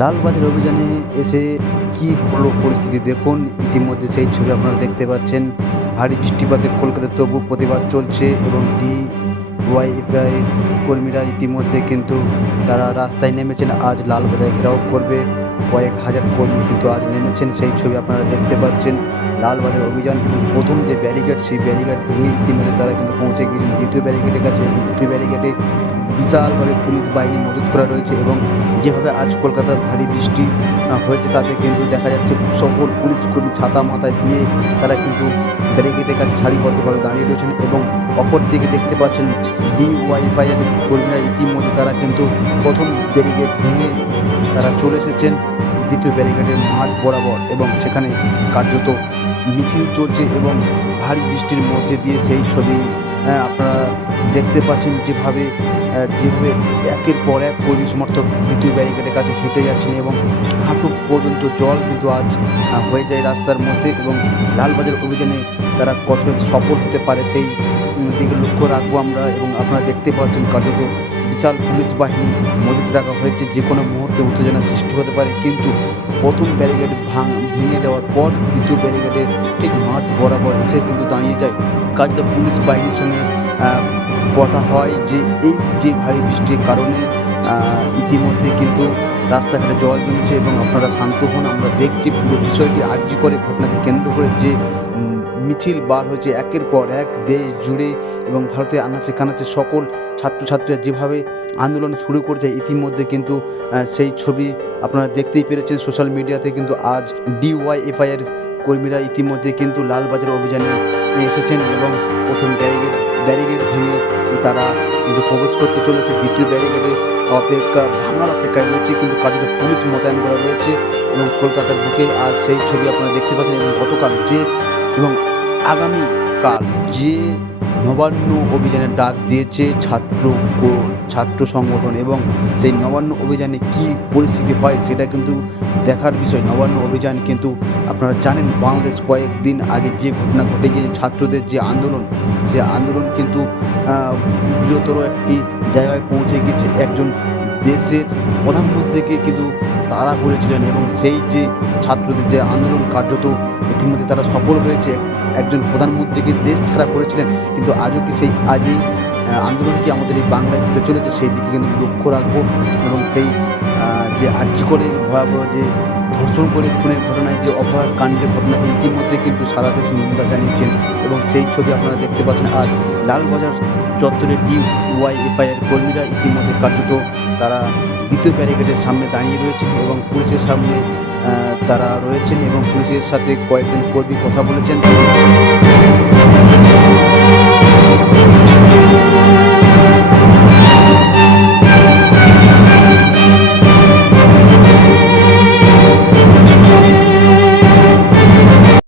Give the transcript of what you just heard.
লালবাজার অভিযানে এসে কি হলো পরিস্থিতি দেখুন। ইতিমধ্যে সেই ছবি আপনারা দেখতে পাচ্ছেন। ভারী বৃষ্টিপাতে কলকাতার তবু প্রতিবাদ চলছে এবং ডি ওয়াইফআই কর্মীরা ইতিমধ্যে কিন্তু তারা রাস্তায় নেমেছেন। আজ লালবাজার ঘেরাও করবে। কয়েক হাজার কর্মী কিন্তু আজ নেমেছেন। সেই ছবি আপনারা দেখতে পাচ্ছেন। লালবাজার অভিযান এবং প্রথম যে ব্যারিকেড, সেই ব্যারিকেড ভেঙে ইতিমধ্যে তারা কিন্তু পৌঁছে গিয়েছেন দ্বিতীয় ব্যারিকেডের কাছে দ্বিতীয় ব্যারিকেডে বিশালভাবে পুলিশ বাহিনী মজুত করা রয়েছে এবং যেভাবে আজ কলকাতার ভারী বৃষ্টি হয়েছে তাতে কিন্তু দেখা যাচ্ছে সকল পুলিশ কর্মী ছাতা মাথায় দিয়ে তারা কিন্তু ব্যারিকেডের কাছে সারিবদ্ধভাবে দাঁড়িয়ে রয়েছেন এবং অপর দিকে দেখতে পাচ্ছেন ডিওয়াইফাই এর কর্মীরা ইতিমধ্যে তারা কিন্তু প্রথম ব্যারিকেড ভেঙে তারা চলে এসেছেন। দ্বিতীয় ব্যারিকেডের মাঝ বরাবর এবং সেখানে কার্যত মিছিল চলছে এবং ভারী বৃষ্টির মধ্যে দিয়ে সেই ছবি আপনারা দেখতে পাচ্ছেন যেভাবে যেভাবে একের পর এক কর্মী সমর্থক দ্বিতীয় ব্যারিকেডের কাছে হেঁটে যাচ্ছেন এবং হাঁটু পর্যন্ত জল কিন্তু আজ হয়ে যায় রাস্তার মধ্যে এবং লালবাজার অভিযানে তারা কত সফল হতে পারে সেই দিকে লক্ষ্য রাখব আমরা এবং আপনারা দেখতে পাচ্ছেন কার্যত বিশাল পুলিশ বাহিনী মজুত রাখা হয়েছে। যে কোনো মুহূর্তে উত্তেজনা সৃষ্টি হতে পারে, কিন্তু প্রথম ব্যারিকেড ভাঙ, ভেঙে দেওয়ার পর দ্বিতীয় ব্যারিকেডের ঠিক মাঝ বরাবর এসে কিন্তু দাঁড়িয়ে যায়। কাজটা পুলিশ বাহিনীর সঙ্গে কথা হয় যে এই যে ভারী বৃষ্টির কারণে ইতিমধ্যে কিন্তু রাস্তাঘাটে জল জমেছে এবং আপনারা শান্ত হন। আমরা দেখছি পুরো বিষয়টি আর্জি করে ঘটনাকে কেন্দ্র করে যে মিছিল বার হয়েছে একের পর এক দেশ জুড়ে এবং ভারতে আনাচে কানাচে সকল ছাত্রছাত্রীরা যেভাবে আন্দোলন শুরু করেছে ইতিমধ্যে কিন্তু সেই ছবি আপনারা দেখতেই পেরেছেন সোশ্যাল মিডিয়াতে কিন্তু আজ ডিওয়াইএফআই এর কর্মীরা ইতিমধ্যে কিন্তু লালবাজার অভিযানে এসেছেন এবং প্রথম ব্যারিগেড ব্যারিগেড ভেঙে তারা কিন্তু প্রবেশ করতে চলেছে। দ্বিতীয় ব্যারিগেডে অপেক্ষা, ভাঙার অপেক্ষায় রয়েছে কিন্তু কার্যত পুলিশ মোতায়েন করা রয়েছে এবং কলকাতার বুকে আজ সেই ছবি আপনারা দেখতে পাচ্ছেন এবং গতকাল যে এবং আগামীকাল যে নবান্ন অভিযানের ডাক দিয়েছে ছাত্র ছাত্র সংগঠন এবং সেই নবান্ন অভিযানে কি পরিস্থিতি হয় সেটা কিন্তু দেখার বিষয়। নবান্ন অভিযান কিন্তু আপনারা জানেন, বাংলাদেশ কয়েকদিন আগে যে ঘটনা ঘটে গিয়েছে, ছাত্রদের যে আন্দোলন, সে আন্দোলন কিন্তু বৃহত্তর একটি জায়গায় পৌঁছে গেছে। একজন দেশের প্রধানমন্ত্রীকে কিন্তু তারা করেছিলেন এবং সেই যে ছাত্রদের যে আন্দোলন কার্যত ইতিমধ্যে তারা সফল হয়েছে একজন প্রধানমন্ত্রীকে দেশ ছাড়া করেছিলেন। কিন্তু আজও কি সেই আজই আহ, আন্দোলন কি আমাদের এই বাংলায় হতে চলেছে? সেই দিকে কিন্তু লক্ষ্য রাখব এবং সেই যে আর্যিকরের ভয়াবহ যে ধর্ষণ করে খুনের ঘটনায় যে অপরাধ কাণ্ডের ঘটনা ইতিমধ্যে কিন্তু সারা দেশ নিন্দা জানিয়েছেন এবং সেই ছবি আপনারা দেখতে পাচ্ছেন। আজ লালবাজার চত্বরে এফআইআর কর্মীরা ইতিমধ্যে কার্যত তারা দ্বিতীয় ব্যারিকেডের সামনে দাঁড়িয়ে রয়েছেন এবং পুলিশের সামনে তারা রয়েছেন এবং পুলিশের সাথে কয়েকজন কর্মী কথা বলেছেন।